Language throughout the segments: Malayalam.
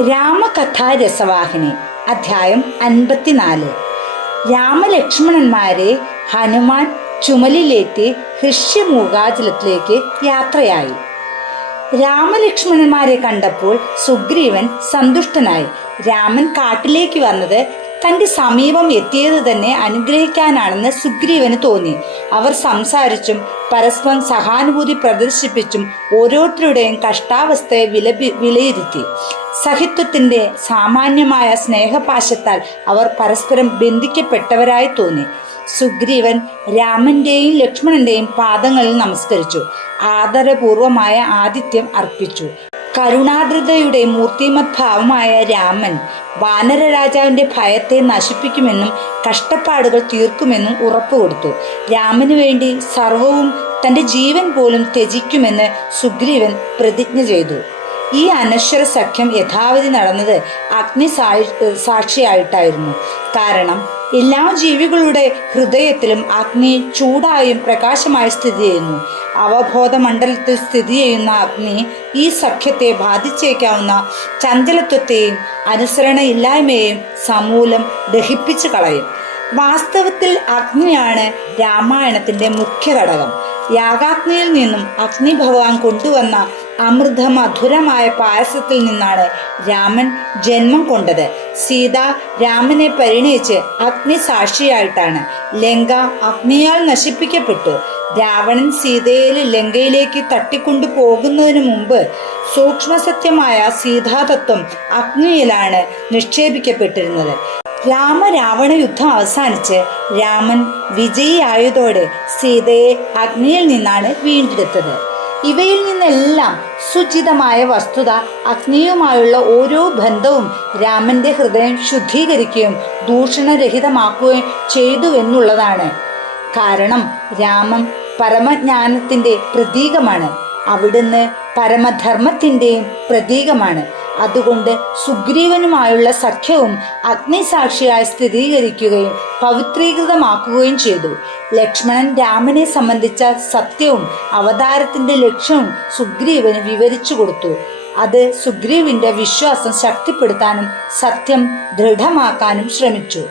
രാമകഥാ രസവാഹിനി അധ്യായം അൻപത്തിനാല്. രാമലക്ഷ്മണന്മാരെ ഹനുമാൻ ചുമലിലേറ്റി ഹൃഷ്യമൂകാചലത്തിലേക്ക് യാത്രയായി. രാമലക്ഷ്മണന്മാരെ കണ്ടപ്പോൾ സുഗ്രീവൻ സന്തുഷ്ടനായി. രാമൻ കാട്ടിലേക്ക് വന്നത് തന്റെ സമീപം എത്തിയത് തന്നെ അനുഗ്രഹിക്കാനാണെന്ന് സുഗ്രീവന് തോന്നി. അവർ സംസാരിച്ചും പരസ്പരം സഹാനുഭൂതി പ്രദർശിപ്പിച്ചും ഓരോരുത്തരുടെയും കഷ്ടാവസ്ഥയെ വിലപി വിലയിരുത്തി. സഹിത്വത്തിന്റെ സാമാന്യമായ സ്നേഹപാശത്താൽ അവർ പരസ്പരം ബന്ധിക്കപ്പെട്ടവരായി തോന്നി. സുഗ്രീവൻ രാമന്റെയും ലക്ഷ്മണന്റെയും പാദങ്ങളിൽ നമസ്കരിച്ചു. ആദരപൂർവമായ ആതിഥ്യം അർപ്പിച്ചു. കരുണാദ്രതയുടെ മൂർത്തിമത് ഭാവമായ രാമൻ വാനര രാജാവിന്റെ ഭയത്തെ നശിപ്പിക്കുമെന്നും കഷ്ടപ്പാടുകൾ തീർക്കുമെന്നും ഉറപ്പുകൊടുത്തു. രാമനു വേണ്ടി സർവവും തന്റെ ജീവൻ പോലും ത്യജിക്കുമെന്ന് സുഗ്രീവൻ പ്രതിജ്ഞ ചെയ്തു. ഈ അനശ്വര സഖ്യം യഥാവധി നടന്നത് അഗ്നി സാക്ഷി- സാക്ഷിയായിട്ടായിരുന്നു. കാരണം എല്ലാ ജീവികളുടെ ഹൃദയത്തിലും അഗ്നി ചൂടായും പ്രകാശമായി സ്ഥിതി ചെയ്യുന്നു. അവബോധ മണ്ഡലത്തിൽ സ്ഥിതി ചെയ്യുന്ന അഗ്നി ഈ സഖ്യത്തെ ബാധിച്ചേക്കാവുന്ന ചഞ്ചലത്വത്തെയും അനുസരണയില്ലായ്മയെയും സമൂലം ദഹിപ്പിച്ചു കളയും. വാസ്തവത്തിൽ അഗ്നിയാണ് രാമായണത്തിന്റെ മുഖ്യ ഘടകം യാഗാഗ്നിയിൽ നിന്നും അഗ്നി ഭഗവാൻ കൊണ്ടുവന്ന അമൃത മധുരമായ പായസത്തിൽ നിന്നാണ് രാമൻ ജന്മം കൊണ്ടത്. സീത രാമനെ പരിണയിച്ച് അഗ്നി സാക്ഷിയായിട്ടാണ്. ലങ്ക അഗ്നിയാൽ നശിപ്പിക്കപ്പെട്ടു. രാവണൻ സീതയെ ലങ്കയിലേക്ക് തട്ടിക്കൊണ്ടു പോകുന്നതിനു മുമ്പ് സൂക്ഷ്മസത്യമായ സീതാതത്വം അഗ്നിയിലാണ് നിക്ഷേപിക്കപ്പെട്ടിരുന്നത്. രാമരാവണ യുദ്ധം അവസാനിച്ച് രാമൻ വിജയിയായതോടെ സീതയെ അഗ്നിയിൽ നിന്നാണ് വീണ്ടെടുത്തത്. ഇവയിൽ നിന്നെല്ലാം സുചിതമായ വസ്തുത അഗ്നിയുമായുള്ള ഓരോ ബന്ധവും രാമന്റെ ഹൃദയം ശുദ്ധീകരിക്കുകയും ദൂഷണരഹിതമാക്കുകയും ചെയ്തു എന്നുള്ളതാണ്. കാരണം രാമം പരമജ്ഞാനത്തിന്റെ പ്രതീകമാണ്. അവിടുന്ന് പരമധർമ്മത്തിന്റെയും പ്രതീകമാണ്. അതുകൊണ്ട് സുഗ്രീവനുമായുള്ള സഖ്യവും അഗ്നിസാക്ഷിയായി സ്ഥിരീകരിക്കുകയും പവിത്രീകൃതമാക്കുകയും ചെയ്തു. ലക്ഷ്മണൻ രാമനെ സംബന്ധിച്ച സത്യവും അവതാരത്തിന്റെ ലക്ഷ്യവും സുഗ്രീവന് വിവരിച്ചു കൊടുത്തു. അത് സുഗ്രീവിന്റെ വിശ്വാസം ശക്തിപ്പെടുത്താനും സത്യം ദൃഢമാക്കാനും ശ്രമിച്ചു.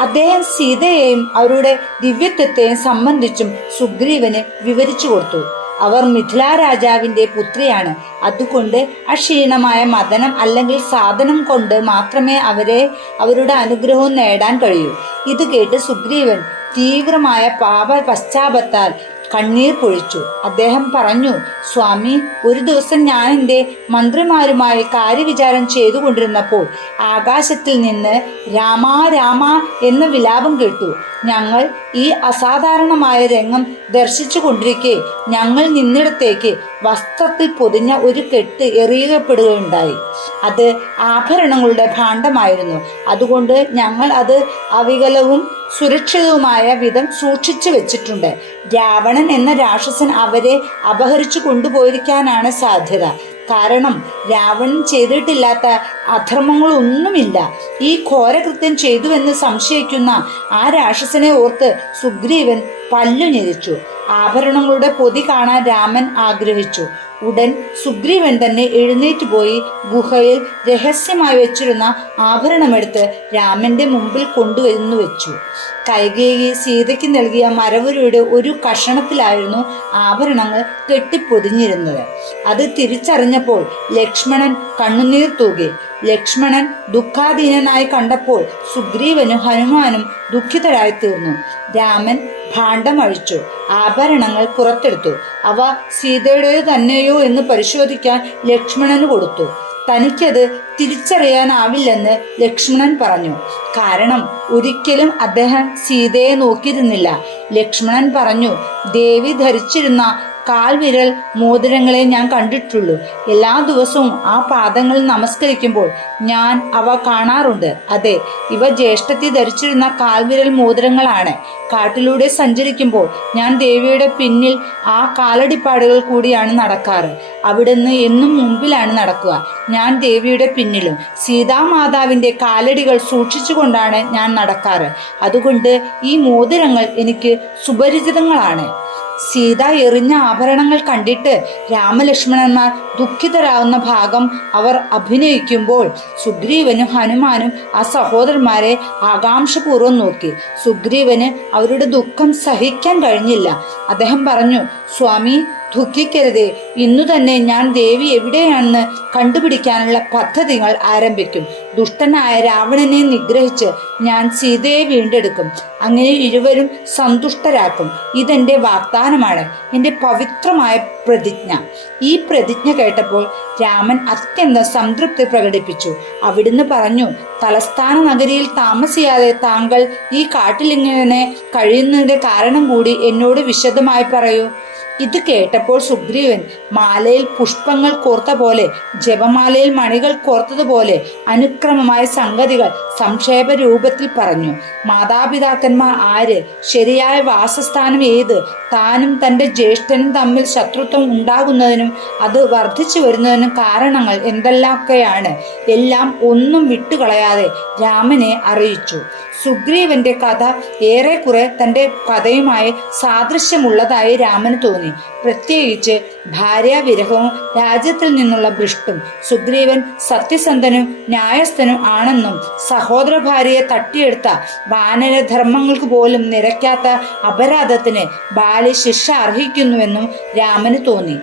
അദ്ദേഹം സീതയെയും അവരുടെ ദിവ്യത്വത്തെയും സംബന്ധിച്ചും സുഗ്രീവന് വിവരിച്ചു കൊടുത്തു. അവർ മിഥുല രാജാവിന്റെ പുത്രിയാണ്. അതുകൊണ്ട് അക്ഷീണമായ മദനം അല്ലെങ്കിൽ സാധനം കൊണ്ട് മാത്രമേ അവരെ അവരുടെ അനുഗ്രഹവും നേടാൻ കഴിയൂ. ഇത് കേട്ട് സുഗ്രീവൻ തീവ്രമായ പാപ പശ്ചാത്തലത്താൽ കണ്ണീർ പൊഴിച്ചു. അദ്ദേഹം പറഞ്ഞു സ്വാമി ഒരു ദിവസം ഞാൻ എന്റെ മന്ത്രിമാരുമായി കാര്യവിചാരം ചെയ്തുകൊണ്ടിരുന്നപ്പോൾ ആകാശത്തിൽ നിന്ന് രാമ രാമ എന്ന വിലാപം കേട്ടു. ഞങ്ങൾ ഈ അസാധാരണമായ രംഗം ദർശിച്ചു കൊണ്ടിരിക്കെ ഞങ്ങൾ നിന്നിടത്തേക്ക് വസ്ത്രത്തിൽ പൊതിഞ്ഞ ഒരു കെട്ട് എറിയപ്പെടുകയുണ്ടായി. അത് ആഭരണങ്ങളുടെ ഭാണ്ഡമായിരുന്നു. അതുകൊണ്ട് ഞങ്ങൾ അത് അവികലവും സുരക്ഷിതവുമായ വിധം സൂക്ഷിച്ചു വെച്ചിട്ടുണ്ട്. രാവണൻ എന്ന രാക്ഷസൻ അവരെ അപഹരിച്ചു കൊണ്ടുപോയിരിക്കാനാണ് സാധ്യത. കാരണം രാവണൻ ചെയ്തിട്ടില്ലാത്ത അധർമ്മങ്ങളൊന്നുമില്ല. ഈ ഘോരകൃത്യം ചെയ്തുവെന്ന് സംശയിക്കുന്ന ആ രാക്ഷസനെ ഓർത്ത് സുഗ്രീവൻ പല്ലു ഞെരിച്ചു ആഭരണങ്ങളുടെ പൊതി കാണാൻ രാമൻ ആഗ്രഹിച്ചു. ഉടൻ സുഗ്രീവൻ തന്നെ എഴുന്നേറ്റ് പോയി ഗുഹയിൽ രഹസ്യമായി വെച്ചിരുന്ന ആഭരണമെടുത്ത് രാമന്റെ മുമ്പിൽ കൊണ്ടുവന്നു വെച്ചു. കൈകേയി സീതയ്ക്ക് നൽകിയ മരവുരയുടെ ഒരു കഷണത്തിലായിരുന്നു ആഭരണങ്ങൾ കെട്ടിപ്പൊതിഞ്ഞിരുന്നത്. അത് തിരിച്ചറിഞ്ഞപ്പോൾ ലക്ഷ്മണൻ കണ്ണുനീർ തൂകി ലക്ഷ്മണൻ ദുഃഖാധീനനായി കണ്ടപ്പോൾ സുഗ്രീവനും ഹനുമാനും ദുഃഖിതരായി തീർന്നു. രാമൻ ഭാണ്ഡം അഴിച്ചു ആഭരണങ്ങൾ പുറത്തെടുത്തു. അവ സീതയുടേത് തന്നെയോ എന്ന് പരിശോധിക്കാൻ ലക്ഷ്മണന് കൊടുത്തു. തനിക്കത് തിരിച്ചറിയാനാവില്ലെന്ന് ലക്ഷ്മണൻ പറഞ്ഞു. കാരണം ഒരിക്കലും അദ്ദേഹം സീതയെ നോക്കിയിരുന്നില്ല. ലക്ഷ്മണൻ പറഞ്ഞു ദേവി ധരിച്ചിരുന്ന കാൽവിരൽ മോതിരങ്ങളെ ഞാൻ കണ്ടിട്ടുള്ളൂ. എല്ലാ ദിവസവും ആ പാദങ്ങൾ നമസ്കരിക്കുമ്പോൾ ഞാൻ അവ കാണാറുണ്ട്. അതെ ഇവ ജ്യേഷ്ഠത്തി ധരിച്ചിരുന്ന കാൽവിരൽ മോതിരങ്ങളാണ്. കാട്ടിലൂടെ സഞ്ചരിക്കുമ്പോൾ ഞാൻ ദേവിയുടെ പിന്നിൽ ആ കാലടിപ്പാടുകൾ കൂടിയാണ് നടക്കാറ്. അവിടുന്ന് എന്നും മുമ്പിലാണ് നടക്കുക. ഞാൻ ദേവിയുടെ പിന്നിലും സീതാമാതാവിന്റെ കാലടികൾ സൂക്ഷിച്ചുകൊണ്ടാണ് ഞാൻ നടക്കാറ്. അതുകൊണ്ട് ഈ മോതിരങ്ങൾ എനിക്ക് സുപരിചിതങ്ങളാണ്. സീത എറിഞ്ഞ ആഭരണങ്ങൾ കണ്ടിട്ട് രാമലക്ഷ്മണന്മാർ ദുഃഖിതരാവുന്ന ഭാഗം അവർ അഭിനയിക്കുമ്പോൾ സുഗ്രീവനും ഹനുമാനും ആ സഹോദരന്മാരെ ആകാംക്ഷപൂർവം നോക്കി. സുഗ്രീവന് അവരുടെ ദുഃഖം സഹിക്കാൻ കഴിഞ്ഞില്ല. അദ്ദേഹം പറഞ്ഞു സ്വാമി ദുഃഖിക്കരുതേ. ഇന്നു തന്നെ ഞാൻ ദേവി എവിടെയാണെന്ന് കണ്ടുപിടിക്കാനുള്ള പദ്ധതികൾ ആരംഭിക്കും. ദുഷ്ടനായ രാവണനെ നിഗ്രഹിച്ച് ഞാൻ സീതയെ വീണ്ടെടുക്കും. അങ്ങനെ ഇരുവരും സന്തുഷ്ടരാക്കും. ഇതെന്റെ വാഗ്ദാനമാണ്. എന്റെ പവിത്രമായ പ്രതിജ്ഞ. ഈ പ്രതിജ്ഞ കേട്ടപ്പോൾ രാമൻ അത്യന്തം സംതൃപ്തി പ്രകടിപ്പിച്ചു. അവിടുന്ന് പറഞ്ഞു തലസ്ഥാന നഗരിയിൽ താമസിയാതെ താങ്കൾ ഈ കാട്ടിലിങ്ങനെ കഴിയുന്നതിന്റെ കാരണം കൂടി എന്നോട് വിശദമായി പറയൂ. ഇത് കേട്ടപ്പോൾ സുഗ്രീവൻ മാലയിൽ പുഷ്പങ്ങൾ കോർത്ത പോലെ ജപമാലയിൽ മണികൾ കോർത്തതുപോലെ അനുക്രമമായ സംഗതികൾ സംക്ഷേപ രൂപത്തിൽ പറഞ്ഞു. മാതാപിതാക്കന്മാർ ആര്? ശരിയായ വാസസ്ഥാനം ഏത്? താനും തന്റെ ജ്യേഷ്ഠനും തമ്മിൽ ശത്രുത്വം ഉണ്ടാകുന്നതിനും അത് വർദ്ധിച്ചു വരുന്നതിനും കാരണങ്ങൾ എന്തെല്ലാമൊക്കെയാണ്? എല്ലാം ഒന്നും വിട്ടുകളയാതെ രാമനെ അറിയിച്ചു. സുഗ്രീവന്റെ കഥ ഏറെക്കുറെ തന്റെ കഥയുമായി സാദൃശ്യമുള്ളതായി രാമന് തോന്നി. പ്രത്യേകിച്ച് ഭാര്യാവിരഹവും രാജ്യത്തിൽ നിന്നുള്ള ഭൃഷ്ടും. സുഗ്രീവൻ സത്യസന്ധനും ന്യായസ്ഥനും ആണെന്നും സഹോദര ഭാര്യയെ തട്ടിയെടുത്ത വാനരധർമ്മങ്ങൾക്ക് പോലും നിരക്കാത്ത അപരാധത്തിന് ബാലി ശിക്ഷ അർഹിക്കുന്നുവെന്നും രാമന് തോന്നി.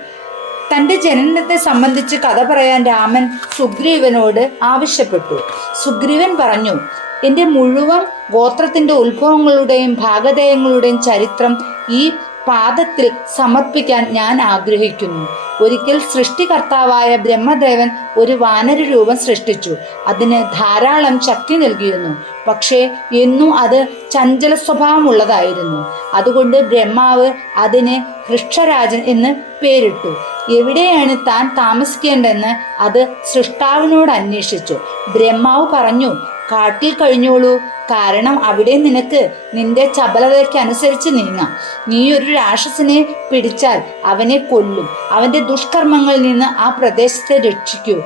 തന്റെ ജനനത്തെ സംബന്ധിച്ച് കഥ പറയാൻ രാമൻ സുഗ്രീവനോട് ആവശ്യപ്പെട്ടു. സുഗ്രീവൻ പറഞ്ഞു എന്റെ മുഴുവൻ ഗോത്രത്തിന്റെ ഉത്ഭവങ്ങളുടെയും ഭാഗധേയങ്ങളുടെയും ചരിത്രം ഈ പാദത്തിൽ സമർപ്പിക്കാൻ ഞാൻ ആഗ്രഹിക്കുന്നു. ഒരിക്കൽ സൃഷ്ടികർത്താവായ ബ്രഹ്മദേവൻ ഒരു വാനര രൂപം സൃഷ്ടിച്ചു. അതിന് ധാരാളം ശക്തി നൽകിയിരുന്നു. പക്ഷേ എന്നും അത് ചഞ്ചല സ്വഭാവമുള്ളതായിരുന്നു. അതുകൊണ്ട് ബ്രഹ്മാവ് അതിന് ഹൃക്ഷരാജൻ എന്ന് പേരിട്ടു. എവിടെയാണ് താൻ താമസിക്കേണ്ടതെന്ന് അത് സൃഷ്ടാവിനോട് അന്വേഷിച്ചു. ബ്രഹ്മാവ് പറഞ്ഞു കാട്ടിൽ കഴിഞ്ഞോളൂ. കാരണം അവിടെ നിനക്ക് നിന്റെ ചപലതയ്ക്ക് അനുസരിച്ച് നീങ്ങാം. നീ ഒരു രാക്ഷസനെ പിടിച്ചാൽ അവനെ കൊല്ലും. അവന്റെ ദുഷ്കർമ്മങ്ങളിൽ നിന്ന് ആ പ്രദേശത്തെ രക്ഷിക്കൂ.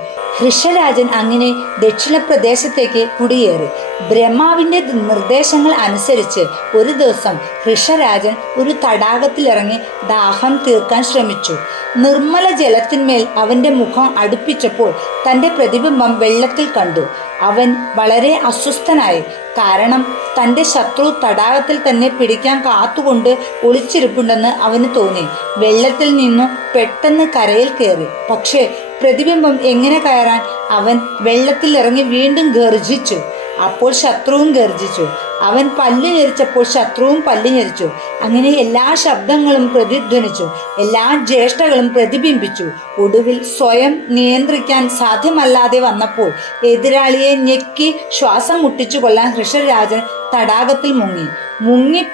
ഋഷരാജൻ അങ്ങനെ ദക്ഷിണ പ്രദേശത്തേക്ക് കുടിയേറി. ബ്രഹ്മാവിന്റെ നിർദ്ദേശങ്ങൾ അനുസരിച്ച് ഒരു ദിവസം ഋഷരാജൻ ഒരു തടാകത്തിലിറങ്ങി ദാഹം തീർക്കാൻ ശ്രമിച്ചു. നിർമ്മല ജലത്തിന്മേൽ അവന്റെ മുഖം അടുപ്പിച്ചപ്പോൾ തന്റെ പ്രതിബിംബം വെള്ളത്തിൽ കണ്ടു. അവൻ വളരെ അസ്വസ്ഥനായി. കാരണം തന്റെ ശത്രു തടാകത്തിൽ തന്നെ പിടിക്കാൻ കാത്തുകൊണ്ട് ഒളിച്ചിരിപ്പുണ്ടെന്ന് അവന് തോന്നി. വെള്ളത്തിൽ നിന്നും പെട്ടെന്ന് കരയിൽ കയറി പക്ഷേ പ്രതിബിംബം എങ്ങനെ കയറാൻ? അവൻ വെള്ളത്തിൽ ഇറങ്ങി വീണ്ടും ഗർജിച്ചു. അപ്പോൾ ശത്രുവും ഗർജിച്ചു. അവൻ പല്ല് ഞെരിച്ചപ്പോൾ ശത്രുവും പല്ല് ഞെരിച്ചു. അങ്ങനെ എല്ലാ ശബ്ദങ്ങളും പ്രതിധ്വനിച്ചു. എല്ലാ ജ്യേഷ്ഠകളും പ്രതിബിംബിച്ചു. ഒടുവിൽ സ്വയം നിയന്ത്രിക്കാൻ സാധ്യമല്ലാതെ വന്നപ്പോൾ എതിരാളിയെ ഞെക്കി ശ്വാസം മുട്ടിച്ചു കൊള്ളാൻ ഋഷരാജൻ തടാകത്തിൽ മുങ്ങി. മുങ്ങി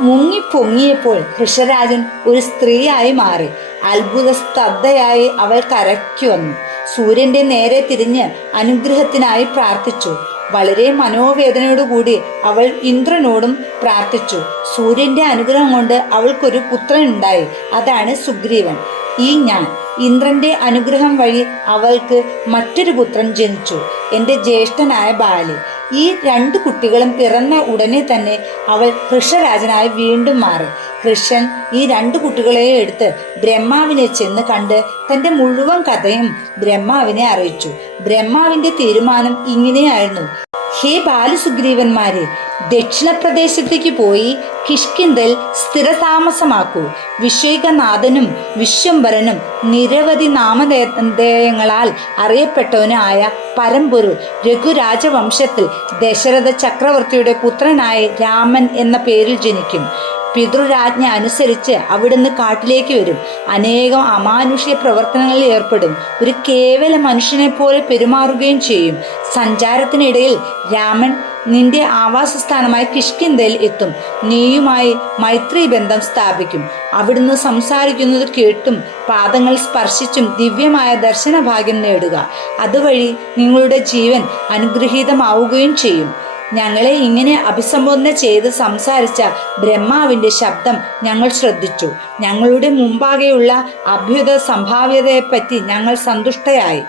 പൊങ്ങിയ മുങ്ങി പൊങ്ങിയപ്പോൾ ഋഷരാജൻ ഒരു സ്ത്രീയായി മാറി. അത്ഭുത സ്തബ്ധയായി അവൾ കരയ്ക്കു വന്നു. സൂര്യന്റെ നേരെ തിരിഞ്ഞ് അനുഗ്രഹത്തിനായി പ്രാർത്ഥിച്ചു. വളരെ മനോവേദനയോടുകൂടി അവൾ ഇന്ദ്രനോടും പ്രാർത്ഥിച്ചു. സൂര്യന്റെ അനുഗ്രഹം കൊണ്ട് അവൾക്കൊരു പുത്രനുണ്ടായി. അതാണ് സുഗ്രീവൻ. ഈ ഞാൻ. ഇന്ദ്രന്റെ അനുഗ്രഹം വഴി അവൾക്ക് മറ്റൊരു പുത്രൻ ജനിച്ചു. എന്റെ ജ്യേഷ്ഠനായ ബാലി ഈ രണ്ട് കുട്ടികളും പിറന്ന ഉടനെ തന്നെ അവൾ ഹൃഷരാജനായി വീണ്ടും മാറി. കൃഷ്ണൻ ഈ രണ്ട് കുട്ടികളെ എടുത്ത് ബ്രഹ്മാവിനെ ചെന്ന് കണ്ട് തന്റെ മുഴുവൻ കഥയും ബ്രഹ്മാവിനെ അറിയിച്ചു. ബ്രഹ്മാവിന്റെ തീരുമാനം ഇങ്ങനെയായിരുന്നു. ഹേ ബാലസുഗ്രീവന്മാരെ ദക്ഷിണപ്രദേശത്തേക്ക് പോയി കിഷ്കിന്തൽ സ്ഥിരതാമസമാക്കൂ. വിശ്വൈകനാഥനും വിശ്വംഭരനും നിരവധി നാമധേയങ്ങളാൽ അറിയപ്പെട്ടവനായ പരമ്പൊരു രഘുരാജവംശത്തിൽ ദശരഥ ചക്രവർത്തിയുടെ പുത്രനായ രാമൻ എന്ന പേരിൽ ജനിക്കും. പിതൃരാജ്ഞ അനുസരിച്ച് അവിടുന്ന് കാട്ടിലേക്ക് വരും. അനേകം അമാനുഷ്യ പ്രവർത്തനങ്ങളിൽ ഏർപ്പെടും. ഒരു കേവല മനുഷ്യനെ പോലെ പെരുമാറുകയും ചെയ്യും. സഞ്ചാരത്തിനിടയിൽ രാമൻ നിന്റെ ആവാസസ്ഥാനമായ കിഷ്കിന്തയിൽ എത്തും. നീയുമായി മൈത്രി ബന്ധം സ്ഥാപിക്കും. അവിടുന്ന് സംസാരിക്കുന്നത് കേട്ടും പാദങ്ങൾ സ്പർശിച്ചും ദിവ്യമായ ദർശനഭാഗ്യം നേടുക. അതുവഴി നിങ്ങളുടെ ജീവൻ അനുഗ്രഹീതമാവുകയും ചെയ്യും. ഞങ്ങളെ ഇങ്ങനെ അഭിസംബോധന ചെയ്ത് സംസാരിച്ച ബ്രഹ്മാവിന്റെ ശബ്ദം ഞങ്ങൾ ശ്രദ്ധിച്ചു. ഞങ്ങളുടെ മുമ്പാകെയുള്ള അഭ്യുത സംഭാവ്യതയെപ്പറ്റി ഞങ്ങൾ സന്തുഷ്ടയായി.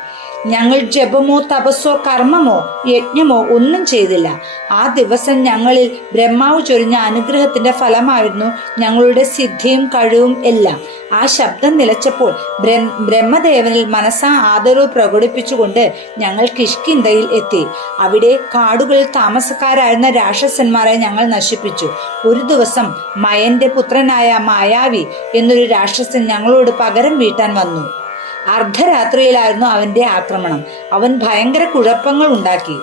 ഞങ്ങൾ ജപമോ തപസ്സോ കർമ്മമോ യജ്ഞമോ ഒന്നും ചെയ്തില്ല. ആ ദിവസം ഞങ്ങളിൽ ബ്രഹ്മാവ് ചൊരിഞ്ഞ അനുഗ്രഹത്തിന്റെ ഫലമായിരുന്നു ഞങ്ങളുടെ സിദ്ധിയും കഴിവും എല്ലാം. ആ ശബ്ദം നിലച്ചപ്പോൾ ബ്രഹ്മദേവനിൽ മനസ്സാ ആദരവ് പ്രകടിപ്പിച്ചുകൊണ്ട് ഞങ്ങൾ കിഷ്കിന്തയിൽ എത്തി. അവിടെ കാടുകളിൽ താമസക്കാരായിരുന്ന രാക്ഷസന്മാരെ ഞങ്ങൾ നശിപ്പിച്ചു. ഒരു ദിവസം മയന്റെ പുത്രനായ മായാവി എന്നൊരു രാക്ഷസൻ ഞങ്ങളോട് പകരം വീട്ടാൻ വന്നു. അർദ്ധരാത്രിയിലായിരുന്നു അവന്റെ ആക്രമണം. അവൻ ഭയങ്കര കുഴപ്പങ്ങൾ ഉണ്ടാക്കി.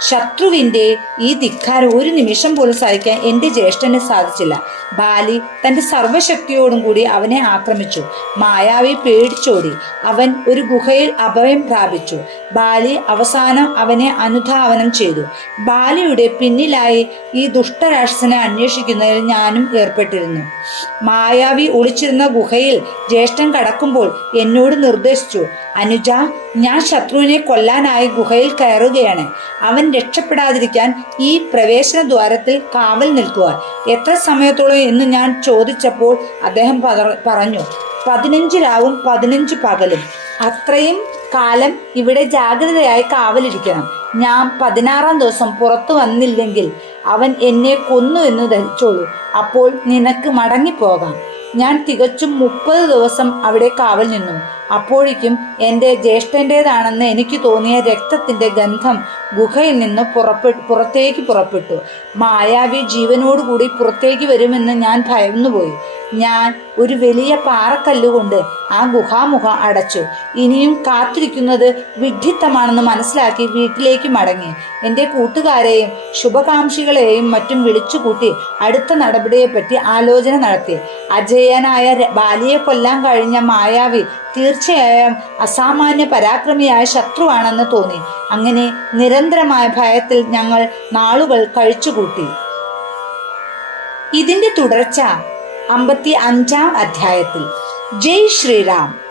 ശത്രുവിന്റെ ഈ ധിക്കാരം ഒരു നിമിഷം പോലും സഹിക്കാൻ എന്റെ ജ്യേഷ്ഠന് സാധിച്ചില്ല. ബാലി തന്റെ സർവശക്തിയോടും കൂടി അവനെ ആക്രമിച്ചു. മായാവി പേടിച്ചോടി. അവൻ ഒരു ഗുഹയിൽ അഭയം പ്രാപിച്ചു. ബാലി അവസാനം അവനെ അനുധാവനം ചെയ്തു. ബാലിയുടെ പിന്നിലായി ഈ ദുഷ്ടരാക്ഷസനെ അന്വേഷിക്കുന്നതിൽ ഞാനും ഏർപ്പെട്ടിരുന്നു. മായാവി ഒളിച്ചിരുന്ന ഗുഹയിൽ ജ്യേഷ്ഠൻ കടക്കുമ്പോൾ എന്നോട് നിർദ്ദേശിച്ചു അനുജ ഞാൻ ശത്രുവിനെ കൊല്ലാനായി ഗുഹയിൽ കയറുകയാണ്. അവൻ രക്ഷപ്പെടാതിരിക്കാൻ ഈ പ്രവേശന ദ്വാരത്തിൽ കാവൽ നിൽക്കുക എത്ര സമയത്തോളം എന്ന് ഞാൻ ചോദിച്ചപ്പോൾ അദ്ദേഹം പറഞ്ഞു പതിനഞ്ച് രാവും പതിനഞ്ച് പകലും. അത്രയും കാലം ഇവിടെ ജാഗ്രതയായി കാവലിരിക്കണം. ഞാൻ പതിനാറാം ദിവസം പുറത്തു വന്നില്ലെങ്കിൽ അവൻ എന്നെ കൊന്നു എന്ന് ധരിച്ചോളൂ. അപ്പോൾ നിനക്ക് മടങ്ങിപ്പോകാം. ഞാൻ തികച്ചും മുപ്പത് ദിവസം അവിടെ കാവൽ നിന്നു. അപ്പോഴേക്കും എന്റെ ജ്യേഷ്ഠന്റേതാണെന്ന് എനിക്ക് തോന്നിയ രക്തത്തിന്റെ ഗന്ധം ഗുഹയിൽ നിന്ന് പുറപ്പെട്ടു പുറത്തേക്ക് പുറപ്പെട്ടു. മായാവി ജീവനോടുകൂടി പുറത്തേക്ക് വരുമെന്ന് ഞാൻ ഭയന്നുപോയി. ഞാൻ ഒരു വലിയ പാറക്കല്ലുകൊണ്ട് ആ ഗുഹാമുഖം അടച്ചു. ഇനിയും കാത്തിരിക്കുന്നത് വിഡ്ഢിത്തമാണെന്ന് മനസ്സിലാക്കി വീട്ടിലേക്ക് മടങ്ങി. എന്റെ കൂട്ടുകാരെയും ശുഭകാംക്ഷികളെയും മറ്റും വിളിച്ചുകൂട്ടി അടുത്ത നടപടിയെപ്പറ്റി ആലോചന നടത്തി. അജയനായ ബാലിയെ കൊല്ലാൻ കഴിഞ്ഞ മായാവി തീർച്ചയായും അസാമാന്യ പരാക്രമിയായ ശത്രുവാണെന്ന് തോന്നി. അങ്ങനെ നിരന്തരമായ ഭയത്തിൽ ഞങ്ങൾ നാളുകൾ കഴിച്ചുകൂട്ടി. ഇതിന്റെ തുടർച്ച അമ്പത്തി അഞ്ചാം അധ്യായത്തിൽ. ജയ് ശ്രീറാം